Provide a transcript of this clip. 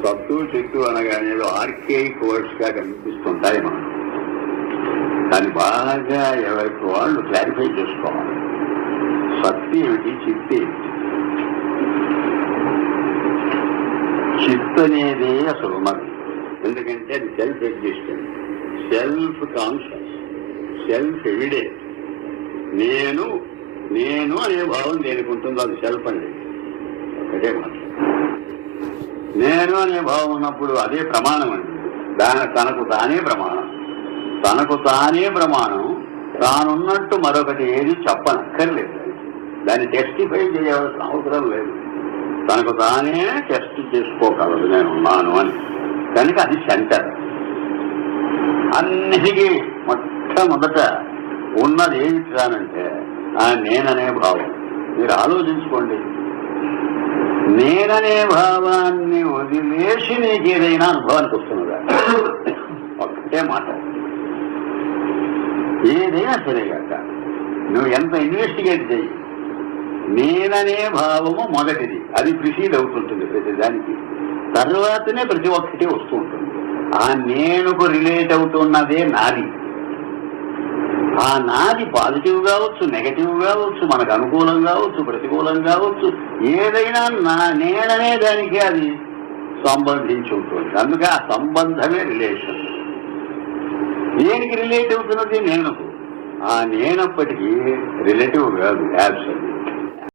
సత్తు చెట్టు అనగానే ఆర్కేయిక్ వర్డ్స్ గా కనిపిస్తుంటాయి మనం. దాన్ని బాగా ఎవరికి వాళ్ళు క్లారిఫై చేసుకోవాలి. సత్తు ఏమిటి, చిత్తు ఏమిటి? చిత్తు అనేదే అసలు ఉన్నది. ఎందుకంటే అది self existent, self conscious, self evident. నేను నేను అనే భావం దేనికి ఉంటుందో అది సెల్ఫ్ అండి. ఒకటే మాట. నేను అనే భావం ఉన్నప్పుడు అదే ప్రమాణం అండి. తనకు తానే ప్రమాణం. తనకు తానే ప్రమాణం. తానున్నట్టు మరొకటి ఏది చెప్పనక్కర్లేదు. దాన్ని టెస్టిఫై చేయవలసిన అవసరం లేదు. తనకు తానే టెస్ట్ చేసుకోగలదు నేనున్నాను అని. కనుక అది సెంటర్. అన్నిటికీ మొట్టమొదట ఉన్నది ఏమిటి రానంటే ఆ నేననే భావం. మీరు ఆలోచించుకోండి. నేననే భావాన్ని వదిలేసి నీకు ఏదైనా అనుభవానికి వస్తున్నదా? ఒక్కటే మాట. ఏదైనా సరే కాక నువ్వు ఎంత ఇన్వెస్టిగేట్ చెయ్యి, నేననే భావము మొదటిది. అది ప్రిసీడ్ అవుతుంటుంది ప్రతి దానికి. తర్వాతనే ప్రతి ఒక్కటి వస్తూ ఉంటుంది. ఆ నేనుకు రిలేట్ అవుతున్నదే నాది. ఆ నాది పాజిటివ్ కావచ్చు, నెగటివ్ కావచ్చు, మనకు అనుకూలం కావచ్చు, ప్రతికూలం కావచ్చు. ఏదైనా నేననే దానికి అది సంబంధించి ఉంటుంది. అందుకే ఆ సంబంధమే రిలేషన్. దేనికి రిలేట్ అవుతున్నది? నేనుకు. ఆ నేనప్పటికీ రిలేటివ్ కాదు, యాబ్సల్యూట్.